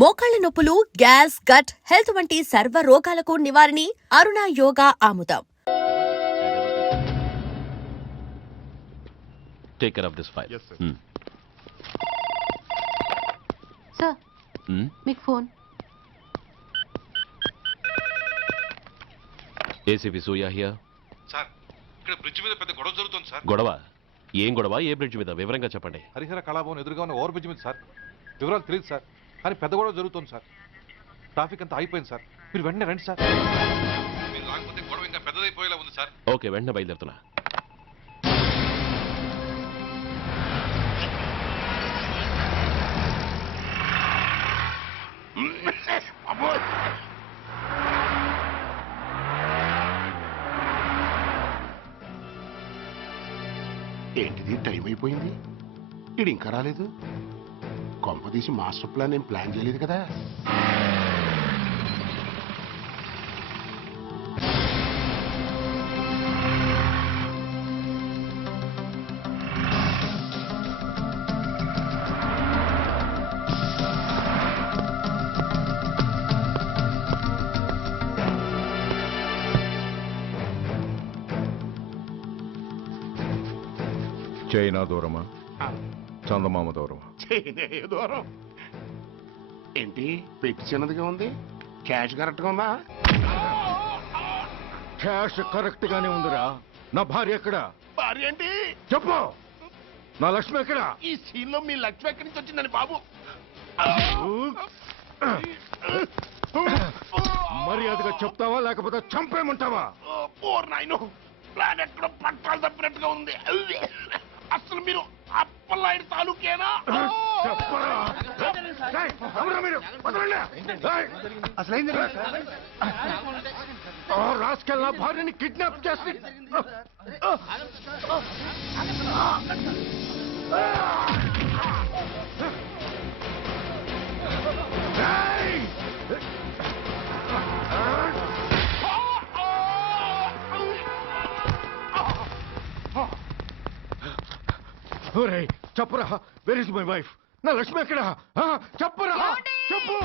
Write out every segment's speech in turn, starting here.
మోకాళ్ల నొప్పులు, gas, gut health వంటి సర్వ రోగాలకు నివారణి అరుణ యోగా ఆముదం. Take care of this file. Yes, sir. Sir మీకు phone. ACP Suya here. Sir ఇక్కడ బ్రిడ్జ్ మీద పెద్ద గొడవ జరుగుతుంది సార్. గొడవ? ఏం గొడవ? ఏ బ్రిడ్జ్ మీద? వివరంగా చెప్పండి. హరిహర కళాభవన్ ఎదురుగా ఉన్న ఓవర్ బ్రిడ్జ్ మీద సార్. వివరాలు తెలియదు సార్, కానీ పెద్ద గొడవ జరుగుతుంది సార్. ట్రాఫిక్ అంతా అయిపోయింది సార్. మీరు వెంటనే రండి సార్. మీరు రాకపోతే గొడవ ఇంకా పెద్దదైపోయేలా ఉంది సార్. ఓకే, వెంటనే బయలుదేరుతున్నా. ఏంటిది, టైం అయిపోయింది, ఇది ఇంకా రాలేదు. కొంపదీసి మాస్టర్ ప్లాన్ ఏం ప్లాన్ చేయలేదు కదా. చైనా దూరమా, చందమామ దూరమా? చైనా దూరం ఏంటి, పెట్టి చిన్నదిగా ఉంది, క్యాష్ కరెక్ట్గా ఉందా? క్యాష్ కరెక్ట్ గానే ఉందిరా. నా భార్య ఎక్కడ? భార్య ఏంటి చెప్పు. నా లక్ష్మి ఎక్కడ? ఈ సీన్ లో మీ లక్ష్మి ఎక్కడి నుంచి వచ్చిందని బాబు. మర్యాదగా చెప్తావా లేకపోతే చంపేయమంటావా? ఓర్ నాయను, ప్లాన్ ఎక్కడ పట్టాలు తప్పినట్టుగా ఉంది. అసలు మీరు అప్పలాయుడు తాలూకేనా? చెప్పరా. ఏయ్, ఎవరా మీరు? వదలండి. ఏయ్, ఆ రాస్కెల్ నా భార్యని కిడ్నాప్ చేసి ఏయ్! ఒరేయ్, చెప్పురా, వేర్ ఇస్ మై వైఫ్? నా లక్ష్మి ఎక్కడ? చెప్పురా, చెప్పు.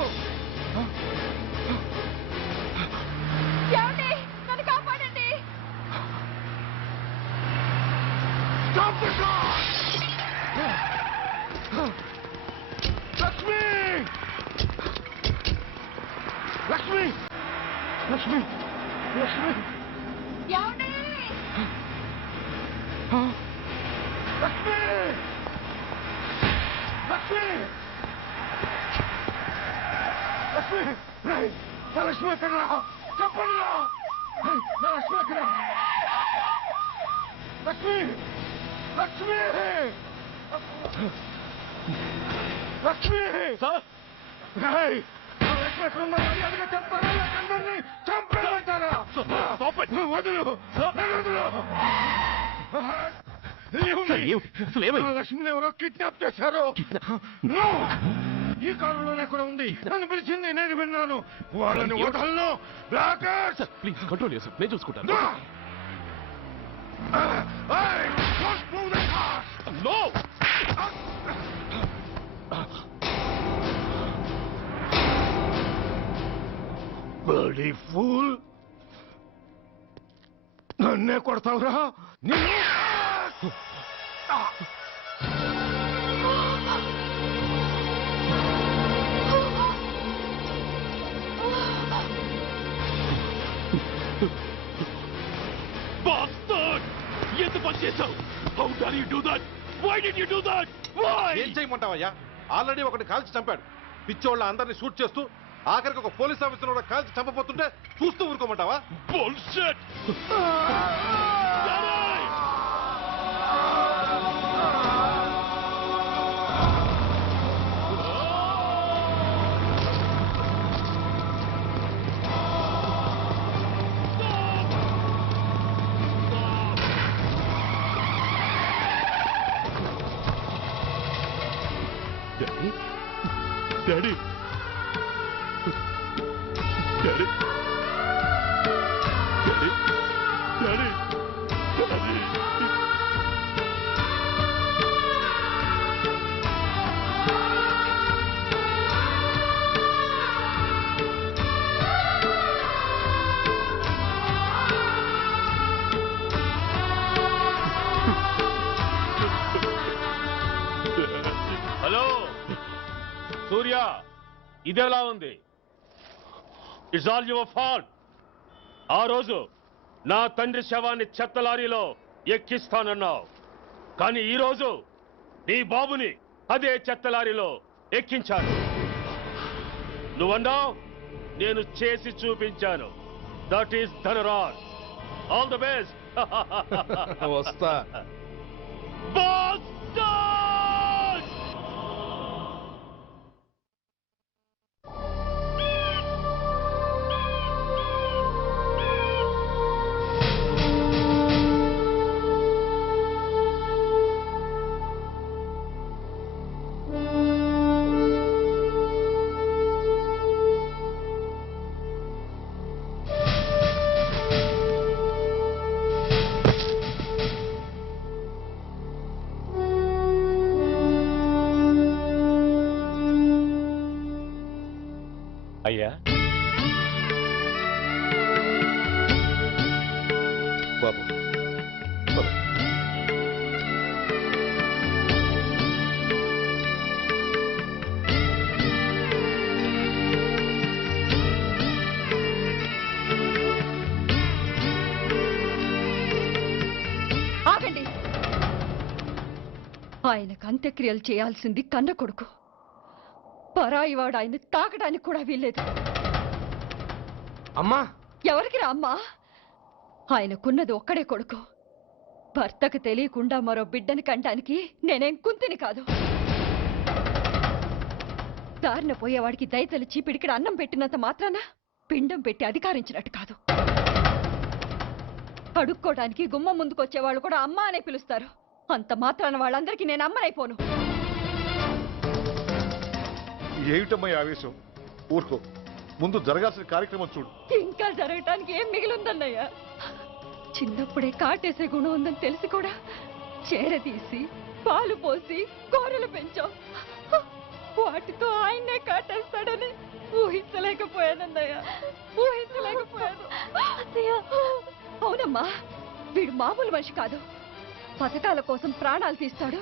నన్ను కాపాడండి. లక్ష్మి, లక్ష్మి, లక్ష్మి, లక్ష్మి, ఏమండి? లక్ష్మి, లక్ష్మి, లక్ష్మి, రేయ్, నా లక్ష్మి ఎక్కడ? చెప్పండి. నా లక్ష్మి ఎక్కడ? లక్ష్మి, లక్ష్మి, లక్ష్మి, రేయ్, నా లక్ష్మి ఎక్కడ ఉందో మర్యాదగా చెప్తారా లేక అందరినీ చంపేయమంటారా? వదులు, వదులు. లక్ష్మిని ఎవరో కిడ్నాప్ చేశారు. ఈ కాలంలోనే కూడా ఉంది. నన్ను పిలిచింది, నేను విన్నాను. వాళ్ళని వదలను. ప్లీజ్ కంట్రోల్ చేసి నేను చూసుకుంటాను. No! Bloody fool! నన్నే కొడతావురా? నిన్ను Bastard! ఎంత పని చేశావు? How dare you do that? Why did you do that? Why? ఏం చేయమంటావయ్యా? ఆల్రెడీ ఒకటి కాల్చి చంపాడు. పిచ్చోళ్ళ అందరినీ షూట్ చేస్తూ ఆఖరికి ఒక పోలీస్ ఆఫీసర్ కూడా కాల్చి చంపబోతుంటే చూస్తూ ఊరుకోమంటావా? Bullshit! Daddy? Daddy? Daddy? Daddy? Daddy? Daddy? ఇదెలా ఉంది? It's all your fault. ఆ రోజు నా తండ్రి శవాన్ని చెత్త లారీలో ఎక్కిస్తానన్నావు, కానీ ఈ రోజు నీ బాబుని అదే చెత్త లారీలో ఎక్కించాను. నువ్వన్నావు, నేను చేసి చూపించాను. That is Dhanraj. All the best. వస్తా. Bastard! అయ్యా, బాబు పద. ఆగండి. ఆయనకు అంత్యక్రియలు చేయాల్సింది కన్న కొడుకు. పరాయివాడు ఆయన తాకడానికి కూడా వీల్లేదు. అమ్మా, ఎవరికి రా అమ్మా? ఆయనకున్నది ఒక్కడే కొడుకు. భర్తకు తెలియకుండా మరో బిడ్డని కంటానికి నేనేం కుంతిని కాదు. దారిన పోయేవాడికి దయతలిచి పిడికిడ అన్నం పెట్టినంత మాత్రాన పిండం పెట్టి అధికారించినట్టు కాదు. అడుక్కోవడానికి గుమ్మం ముందుకొచ్చేవాళ్ళు కూడా అమ్మ అనే పిలుస్తారు. అంత మాత్రాన వాళ్ళందరికీ నేను అమ్మనైపోను. ఏమిటమ్మా ఈ ఆవేశం? ఊరుకో, ముందు జరగాల్సిన కార్యక్రమం చూడు. ఇంకా జరగటానికి ఏం మిగిలిందన్నయ్య? చిన్నప్పుడే కాటేసే గుణం ఉందని తెలిసి కూడా చేరదీసి పాలు పోసి కూరలు పెంచాం. వాటితో ఆయన్నే కాటేస్తాడని ఊహించలేకపోయానన్నయ్య, ఊహించలేకపోయాను. అవునమ్మా, వీడు మామూలు మనిషి కాదు. పథకాల కోసం ప్రాణాలు తీస్తాడు,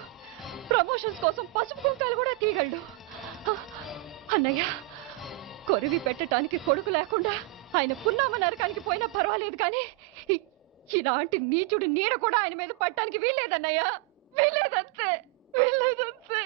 ప్రమోషన్స్ కోసం పసుపు కుంకాలు కూడా తీయగలడు. అన్నయ్య, కొరివి పెట్టడానికి కొడుకు లేకుండా ఆయన పున్నామ నరకానికి పోయినా పర్వాలేదు, కానీ ఇలాంటి నీచుడు నీడ కూడా ఆయన మీద పట్టడానికి వీల్లేదన్నయ్య, వీల్లేదంతే, వీల్లేదంతే.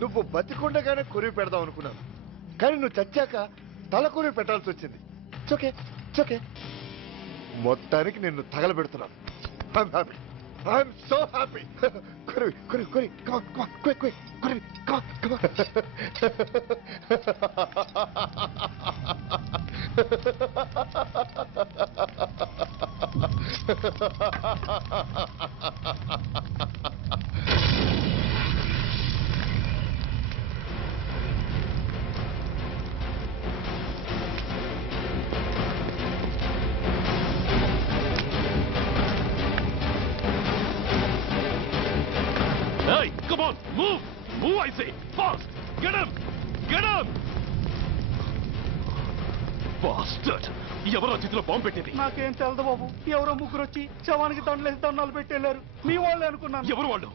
నువ్వు బతికుండగానే కొరివి పెడదాం అనుకున్నాను, కానీ నువ్వు చచ్చాక తల కొరివి పెట్టాల్సి వచ్చింది. చోకే చోకే, మొత్తానికి నిన్ను తగలబెడుతున్నాను. I'm so happy. కురివి కురివి కురి కమ్ కమ్ క్విక్ క్విక్ కురివి come come. Hey, come on, move! Move, I say! Fast! Get him! Get him! Bastard! ఎవరో చేతిలో బాంబు పెట్టేది? నాకేం తెలదు బాబు. ఎవరో ముగ్గురు వచ్చి శవానికి దండలేసి దండాలు పెట్టేళ్ళారు. మీ వాళ్ళే అనుకున్నాను. ఎవరు వాళ్ళు?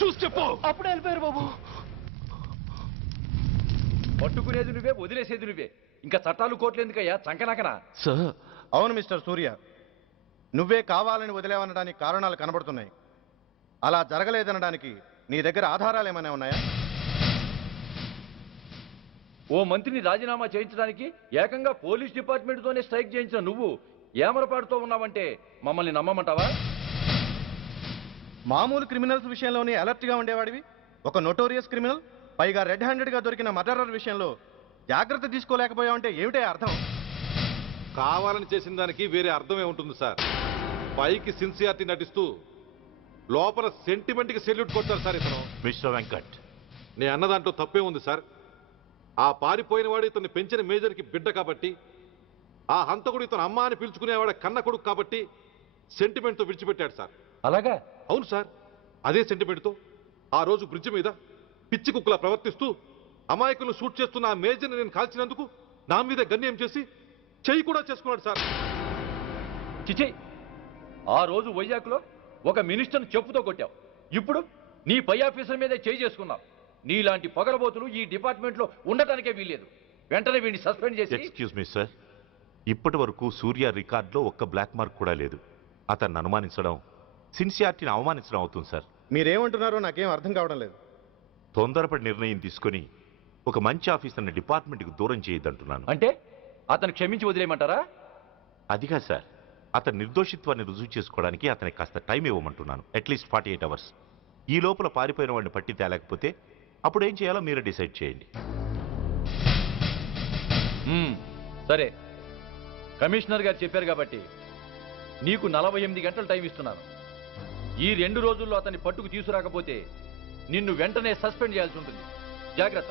చూసి చెప్పు! అప్పుడే వెళ్ళిపోయారు బాబు. పట్టుకునేది నువ్వే, వదిలేసేది నువ్వే. ఇంకా చట్టాలు కోట్లు ఎందుకయ్యా చంకనాకనా? సార్, అవును మిస్టర్ సూర్య, నువ్వే కావాలని వదిలేవనడానికి కారణాలు కనబడుతున్నాయి. అలా జరగలేదనడానికి నీ దగ్గర ఆధారాలు ఏమైనా ఉన్నాయా? ఓ మంత్రిని రాజీనామా చేయించడానికి ఏకంగా పోలీస్ డిపార్ట్మెంట్తోనే స్ట్రైక్ చేయించిన నువ్వు ఏమరపాటుతో ఉన్నావంటే మమ్మల్ని నమ్మమంటావా? మామూలు క్రిమినల్స్ విషయంలోనే అలర్ట్ గా ఉండేవాడివి. ఒక నోటోరియస్ క్రిమినల్, పైగా రెడ్ హ్యాండెడ్ గా దొరికిన మర్డరర్ విషయంలో జాగ్రత్త తీసుకోలేకపోయావంటే ఏమిటే అర్థం? కావాలని చేసిన దానికి వేరే అర్థమే ఉంటుంది సార్. పైకి సిన్సియారిటీ నటిస్తూ లోపల సెంటిమెంట్కి సెల్యూట్ కొడతారు సార్ ఇతను. మిస్టర్ వెంకట్, నే అన్న దాంట్లో తప్పే ఉంది సార్. ఆ పారిపోయిన వాడు ఇతన్ని పెంచిన మేజర్కి బిడ్డ కాబట్టి, ఆ హంతకుడు ఇతను అమ్మ అని పిలుచుకునేవాడు కన్న కొడుకు కాబట్టి సెంటిమెంట్తో విడిచిపెట్టాడు సార్. అలాగా? అవును సార్, అదే సెంటిమెంట్తో ఆ రోజు బ్రిడ్జ్ మీద పిచ్చి కుక్కలా ప్రవర్తిస్తూ అమాయకులను షూట్ చేస్తున్న ఆ మేజర్ని నేను కాల్చినందుకు నా మీద గన్యం చేసి చెయ్యి కూడా చేసుకున్నాడు సార్. చిచి, ఆ రోజు వైజాగ్లో ఒక మినిస్టర్ని చెప్పుతో కొట్టావు. ఇప్పుడు నీ పై ఆఫీసర్ మీదే చేయి చేసుకున్నావు. నీలాంటి పొగరబోతులు ఈ డిపార్ట్మెంట్లో ఉండటానికే వీల్లేదు. వెంటనే వీడిని సస్పెండ్ చేసి. ఎక్స్క్యూజ్ మీ సార్, ఇప్పటి వరకు సూర్య రికార్డులో ఒక్క బ్లాక్ మార్క్ కూడా లేదు. అతన్ని అనుమానించడం సిన్సియారిటీని అవమానించడం అవుతుంది సార్. మీరేమంటున్నారో నాకేం అర్థం కావడం లేదు. తొందరపడి నిర్ణయం తీసుకొని ఒక మంచి ఆఫీసర్ని డిపార్ట్మెంట్కి దూరం చేయొద్దంటున్నాను. అంటే అతను క్షమించి వదిలేయమంటారా? అదిగా సార్, అతని నిర్దోషిత్వాన్ని రుజువు చేసుకోవడానికి అతనికి కాస్త టైం ఇవ్వమంటున్నాను. At least 48 hours. ఈ లోపల పారిపోయిన వాడిని పట్టి తేలేకపోతే అప్పుడు ఏం చేయాలో మీరే డిసైడ్ చేయండి. సరే, కమిషనర్ గారు చెప్పారు కాబట్టి నీకు 48 గంటలు టైం ఇస్తున్నాను. ఈ 2 రోజుల్లో అతన్ని పట్టుకు తీసుకురాకపోతే నిన్ను వెంటనే సస్పెండ్ చేయాల్సి ఉంటుంది. జాగ్రత్త.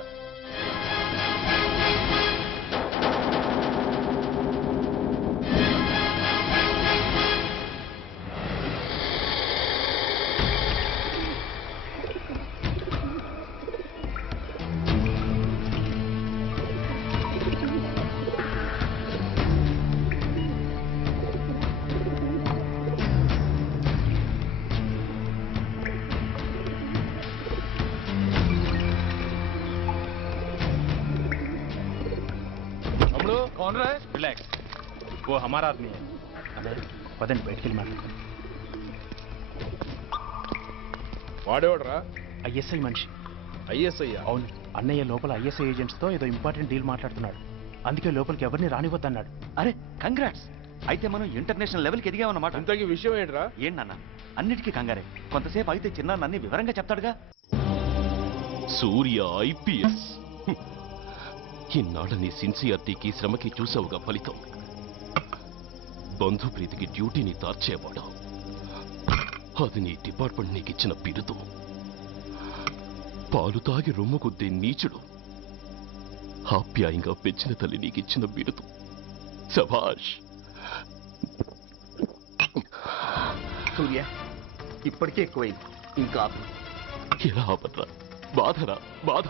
कौन रहा है? रिलैक्स, वो हमारा आदमी है. పదండి బయటికి వెళ్ళి మాట్లాడుకుందాం. వాడేవాడరా? ఐఎస్ఐ మనిషి. ఐఎస్ఐ? అవును, అన్నయ్య లోపల ఐఎస్ఐ ఏజెంట్స్ తో ఏదో ఇంపార్టెంట్ డీల్ మాట్లాడుతున్నాడు. అందుకే లోపలికి ఎవరిని రానివద్దన్నాడు. అరే కంగ్రాట్స్, అయితే మనం ఇంటర్నేషనల్ లెవెల్కి ఎదిగామన్నమాట. ఇంతకీ విషయం ఏంట్రా? ఏంటన్నా అన్నిటికీ కంగారే. కొంతసేపు అయితే చిన్న అన్ని వివరంగా చెప్తాడుగా. సూర్య ఐపీఎస్. ఇన్నాళ్ళ నీ సిన్సియారిటీకి శ్రమకి చూసావుగా ఫలితం. బంధుప్రీతికి డ్యూటీని తార్చేవాడు. అది నీ డిపార్ట్మెంట్ నీకు ఇచ్చిన బిరుదు. పాలు తాగి రొమ్ము కొద్దే నీచుడు ఆప్యాయంగా పెంచిన తల్లి నీకిచ్చిన బిరుదు. శభాష్. సూర్య, ఇప్పటికే ఎక్కువైంది, ఇంకా ఎలా ఆపట్రా? బాధరా బాధ.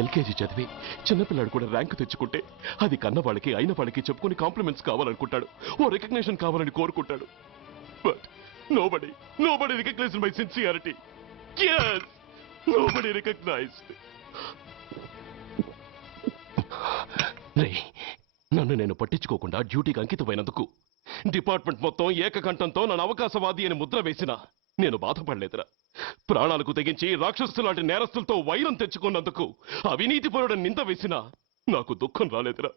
ఎల్కేజీ చదివి చిన్నపిల్లాడు కూడా ర్యాంకు తెచ్చుకుంటే అది కన్న వాళ్ళకి అయిన వాళ్ళకి చెప్పుకుని కాంప్లిమెంట్స్ కావాలనుకుంటాడు, ఓ రికగ్నిషన్ కావాలని కోరుకుంటాడు. But nobody recognised my sincerity. yes, nobody recognized. నన్ను నేను పట్టించుకోకుండా డ్యూటీకి అంకితమైనందుకు డిపార్ట్మెంట్ మొత్తం ఏకకంఠంతో నన్ను అవకాశవాది అని ముద్ర వేసినా నేను బాధపడలేదురా. ప్రాణాలకు తెగించి రాక్షసులు లాంటి నేరస్తులతో వైరం తెచ్చుకున్నందుకు అవినీతి పరుడు నింద వేసినా నాకు దుఃఖం రాలేదురా.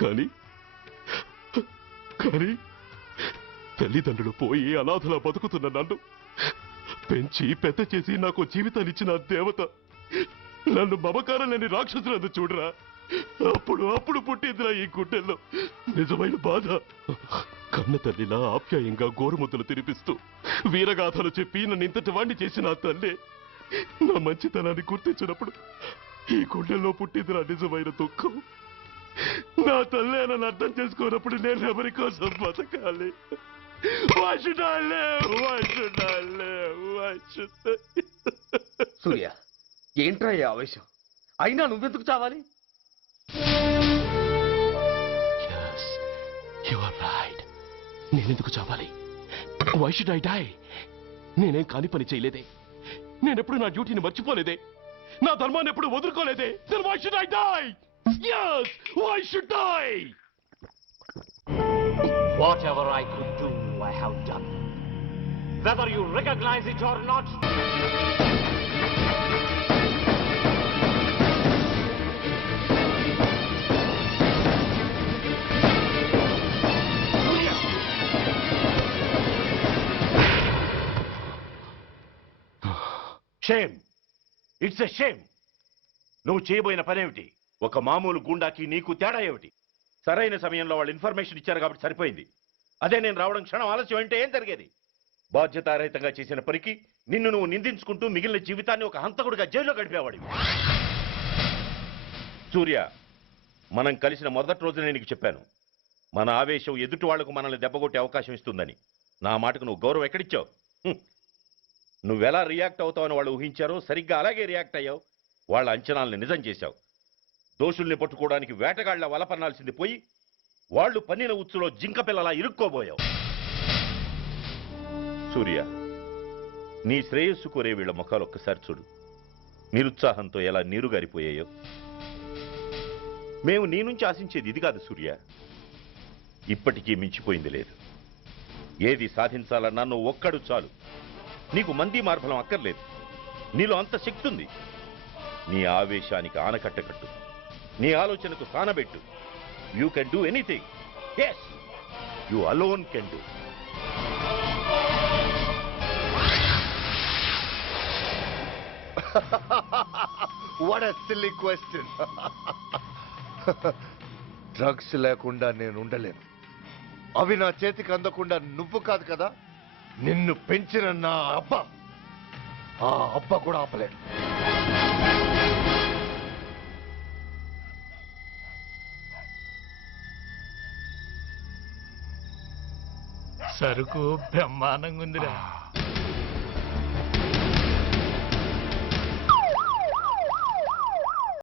కానీ తల్లిదండ్రులు పోయి అనాథలా బతుకుతున్న నన్ను పెంచి పెద్ద చేసి నాకు జీవితాన్నిచ్చిన దేవత నన్ను మమకారం లేని రాక్షసులను చూడరా. అప్పుడు పుట్టిందిరా ఈ గుడ్డెల్లో నిజమైన బాధ. కన్న తల్లిలా ఆప్యాయంగా గోరుముద్దలు తినిపిస్తూ వీరగాథలు చెప్పి నన్ను ఇంతటి వాణ్ణి చేసిన ఆ తల్లే నా మంచితనాన్ని గుర్తించినప్పుడు ఈ గుండెల్లో పుట్టిందిరా నిజమైన దుఃఖం. నా తల్లే నన్ను అర్థం చేసుకోనప్పుడు నేను ఎవరి కోసం బతకాలి? సూర్య, ఏంట్రా ఈ ఆవేశం? అయినా నువ్వెందుకు చావాలి? నేనెందుకు చావాలి? Why should I die? నేనేం కాని పని చేయలేదే, నేనెప్పుడు నా డ్యూటీని మర్చిపోలేదే, నా ధర్మాన్ని ఎప్పుడు వదులుకోలేదే. Then why should I die? Yes, why should I? Whatever I could do, I have done. Whether you recognize it or not. Shame, it's a shame. నువ్వు చేయబోయిన పనేమిటి? ఒక మామూలు గుండాకి నీకు తేడా ఏమిటి? సరైన సమయంలో వాళ్ళు ఇన్ఫర్మేషన్ ఇచ్చారు కాబట్టి సరిపోయింది. అదే నేను రావడం క్షణం ఆలస్యం అంటే ఏం జరిగేది? బాధ్యతారహితంగా చేసిన పనికి నిన్ను నువ్వు నిందించుకుంటూ మిగిలిన జీవితాన్ని ఒక హంతకుడిగా జైల్లో గడిపేవాడివి. సూర్య, మనం కలిసిన మొదటి రోజునే నీకు చెప్పాను, మన ఆవేశం ఎదుటి వాళ్లకు మనల్ని దెబ్బగొట్టే అవకాశం ఇస్తుందని. నా మాటకు నువ్వు గౌరవం ఎక్కడిచ్చావు? నువ్వెలా రియాక్ట్ అవుతావని వాళ్ళు ఊహించారో సరిగ్గా అలాగే రియాక్ట్ అయ్యావు. వాళ్ళ అంచనాల్ని నిజం చేశావు. దోషుల్ని పట్టుకోవడానికి వేటగాళ్ల వలపన్నాల్సింది పోయి వాళ్ళు పన్నిన ఉచ్చులో జింక పిల్లలా ఇరుక్కోబోయావు. సూర్య, నీ శ్రేయస్సు కోరే వీళ్ళ ముఖాలు ఒక్కసారి చూడు. నిరుత్సాహంతో ఎలా నీరుగారిపోయాయో. మేము నీ నుంచి ఆశించేది ఇది కాదు సూర్య. ఇప్పటికీ మించిపోయింది లేదు. ఏది సాధించాలన్నా నువ్వు ఒక్కడు చాలు. నీకు మంది మార్బలం అక్కర్లేదు. నీలో అంత శక్తి ఉంది. నీ ఆవేశానికి ఆనకట్ట కట్టు, నీ ఆలోచనకు సానబెట్టు. You can do anything. Yes, you alone can do. What a silly question. Drugs లేకుండా నేను ఉండలేను. అవి నా చేతికి అందకుండా నువ్వు కాదు కదా, నిన్ను పెంచిన నా అబ్బా, ఆ అబ్బా కూడా ఆపలేడు. సరుకు బ్రహ్మాండంగా ఉందిరా.